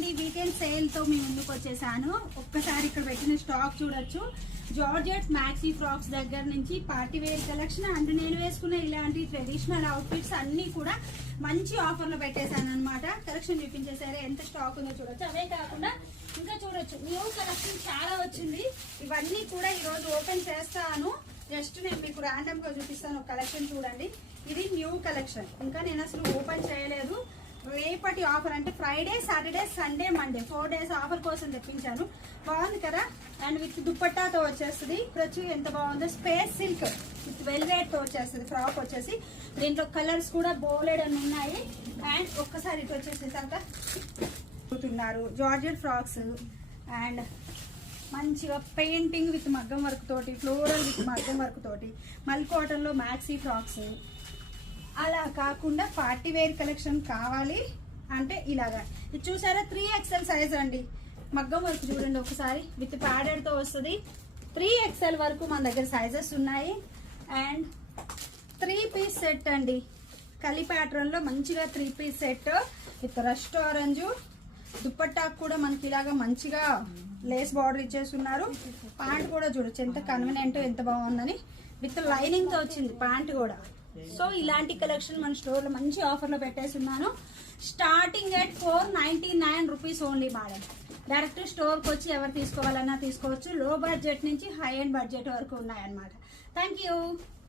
అండి, weekend sale తో మీ ముందుకు వచ్చేసాను. ఒక్కసారి ఇక్కడ పెట్టిన స్టాక్ చూడొచ్చు. జార్జెట్ మ్యాక్సీ ఫ్రాక్స్ దగ్గర నుంచి పార్టీ వేర్ కలెక్షన్ అండ్ నేను వేసుకున్న ఇలాంటి ట్రెడిషనల్ అవుట్ఫిట్స్ అన్ని కూడా మంచి ఆఫర్ లో పెట్టేశాను అనమాట. కలెక్షన్ చూపించేసారు, ఎంత స్టాక్ ఉందో చూడొచ్చు. అవే కాకుండా ఇంకా చూడొచ్చు, న్యూ కలెక్షన్ చాలా వచ్చింది. ఇవన్నీ కూడా ఈ రోజు ఓపెన్ చేస్తాను. జస్ట్ నేను మీకు ర్యాండమ్ గా చూపిస్తాను. కలెక్షన్ చూడండి, ఇది న్యూ కలెక్షన్. ఇంకా నేను అసలు ఓపెన్ చేయలేదు. రేపటి ఆఫర్ అంటే Friday, Saturday, Sunday, Monday 4 days offer కోసం తెప్పించాను. బాగుంది కదా. అండ్ విత్ దుప్పట్టాతో వచ్చేస్తుంది. ఇప్పుడు వచ్చి ఎంత బాగుందో, స్పేస్ సిల్క్ విత్ వెల్వెట్ తో వచ్చేస్తుంది. ఫ్రాక్ వచ్చేసి దీంట్లో కలర్స్ కూడా బోలెడ్ అని ఉన్నాయి. అండ్ ఒక్కసారి ఇటు వచ్చేసేసాక చూస్తున్నారు జార్జెట్ ఫ్రాక్స్ అండ్ మంచిగా పెయింటింగ్ విత్ మగ్గం వర్క్ తోటి, ఫ్లోరల్ విత్ మగ్గం వర్క్ తోటి, మల్ కాటన్ లో మ్యాక్సీ ఫ్రాక్స్. అలా కాకుండా పార్టీ వేర్ కలెక్షన్ కావాలి అంటే ఇలాగా ఇది చూసారా, 3XL సైజ్ అండి. మగ్గం వర్క్ చూడండి ఒకసారి, విత్ ప్యాడెడ్ తో వస్తుంది. 3XL వరకు మన దగ్గర సైజెస్ ఉన్నాయి. అండ్ 3 piece సెట్ అండి, కలి ప్యాటర్న్ లో మంచిగా 3 piece set with rust orange. దుప్పట్టాకు కూడా మనకి ఇలాగా మంచిగా లేస్ బార్డర్ ఇచ్చేస్తున్నారు. ప్యాంట్ కూడా చూడొచ్చు ఎంత కన్వీనియంట్, ఎంత బాగుందని. విత్ లైనింగ్ తో వచ్చింది ప్యాంట్ కూడా. సో ఇలాంటి కలెక్షన్ మన స్టోర్ లో మంచి ఆఫర్ లో పెట్టేస్తున్నాను. Starting at 499 rupees only madam. Direct store కి వచ్చి ఎవరు తీసుకోవాలన్నా తీసుకోవచ్చు. లో బడ్జెట్ నుంచి హై అండ్ బడ్జెట్ వరకు ఉన్నాయన్నమాట. Thank you.